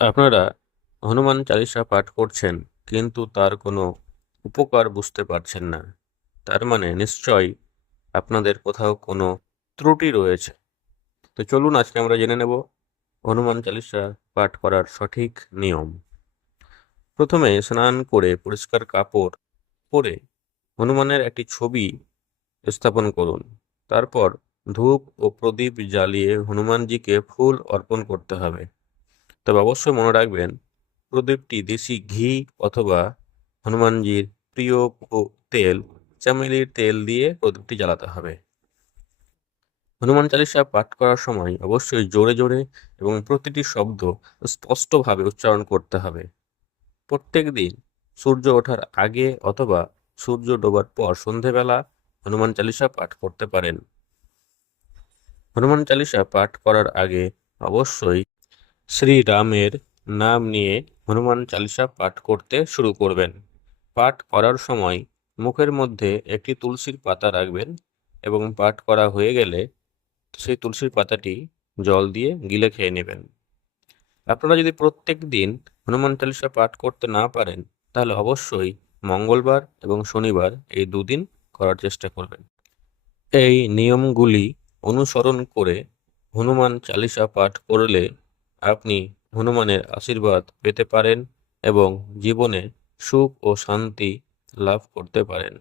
আপনারা হনুমান চালিসা পাঠ করছেন, কিন্তু তার কোনো উপকার বুঝতে পারছেন না। তার মানে নিশ্চয়ই আপনাদের কোথাও কোনো ত্রুটি রয়েছে। তো চলুন আজকে আমরা জেনে নেব হনুমান চালিসা পাঠ করার সঠিক নিয়ম। প্রথমে স্নান করে পরিষ্কার কাপড় পরে হনুমানের একটি ছবি স্থাপন করুন। তারপর ধূপ ও প্রদীপ জ্বালিয়ে হনুমানজিকে ফুল অর্পণ করতে হবে। তবে অবশ্যই মনে রাখবেন, প্রদীপটি দেশি ঘি অথবা হনুমানজির প্রিয় তেল, চামেলির তেল দিয়ে প্রদীপটি জ্বালাতে হবে। হনুমান চালিসা পাঠ করার সময় অবশ্যই জোরে জোরে এবং প্রতিটি শব্দ স্পষ্টভাবে উচ্চারণ করতে হবে। প্রত্যেক দিন সূর্য ওঠার আগে অথবা সূর্য ডোবার পর সন্ধেবেলা হনুমান চালিসা পাঠ করতে পারেন। হনুমান চালিসা পাঠ করার আগে অবশ্যই শ্রীরামের নাম নিয়ে হনুমান চালিসা পাঠ করতে শুরু করবেন। পাঠ করার সময় মুখের মধ্যে একটি তুলসীর পাতা রাখবেন এবং পাঠ করা হয়ে গেলে সেই তুলসীর পাতাটি জল দিয়ে গিলে খেয়ে নেবেন। আপনারা যদি প্রত্যেক দিন হনুমান চালিসা পাঠ করতে না পারেন, তাহলে অবশ্যই মঙ্গলবার এবং শনিবার এই দুদিন করার চেষ্টা করবেন। এই নিয়মগুলি অনুসরণ করে হনুমান চালিসা পাঠ করলে আপনি হনুমানের আশীর্বাদ পেতে পারেন এবং জীবনে সুখ ও শান্তি লাভ করতে পারেন।